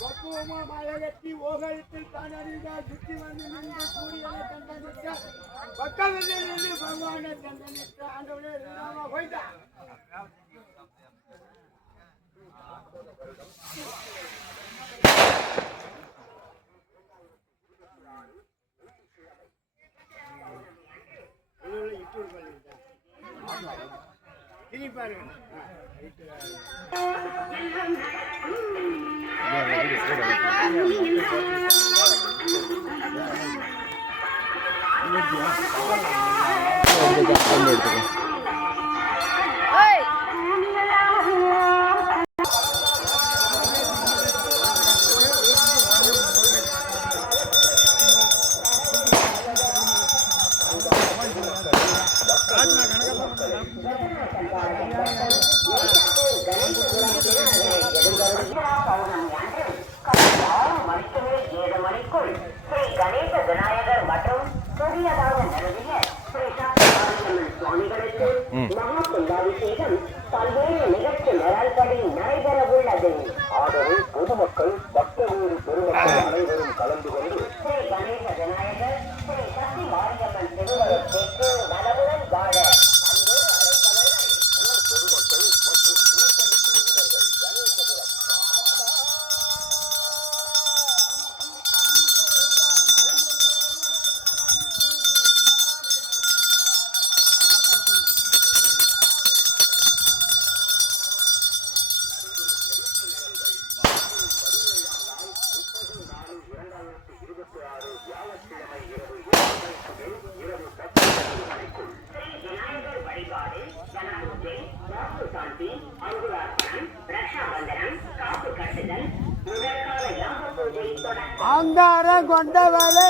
பக்குவமா மலையகத்தி ஓகத்தில் தானறிந்தால் சுற்றி வந்து நின்று சூரியனை தந்தனித்த பக்கத்தில் நின்று பகவானை தந்தனித்த ஆண்டவனே நாம போய்தான் பாருங்க பல்வேறு நிகழ்ச்சி நிரல்படி நடைபெறவுள்ளது. ஆகவே பொதுமக்கள் பக்தவேறு பெருமக்கள் அனைவரும் கலந்து கொண்டு ஸ்ரீ கணேச விநாயகர் ஸ்ரீ சக்தி மாரியம்மன் திருவள்ளுவர் பெற்று நலமுடன் வாழ பொதுமக்கள் மற்றும் கணேசபுரம் அங்கார கொண்டவளே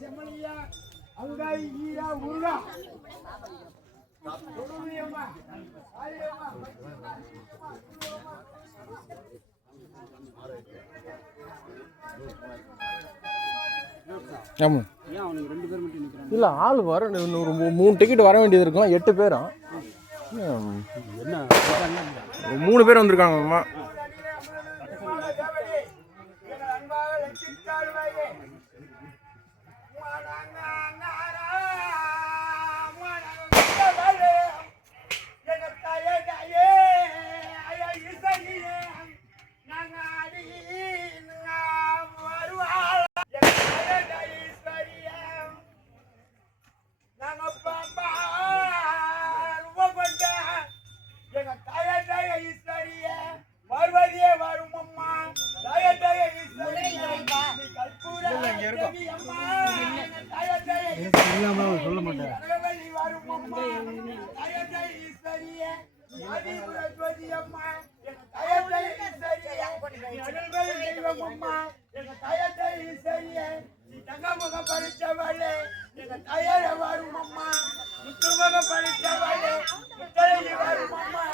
செம்மலியா அங்காய் ஈரா உருளா இல்ல ஆள் வர ஒரு 3 டிக்கெட் வர வேண்டியது இருக்கும். 8 பேரும் என்ன 3 பேர் வந்திருக்காங்கம்மா. சொல்ல மாட்டேன். பறிச்சவளே எங்க தயார வரும் அம்மா முத்துமக பறிச்சவளே முத்தழகி வரும் அம்மா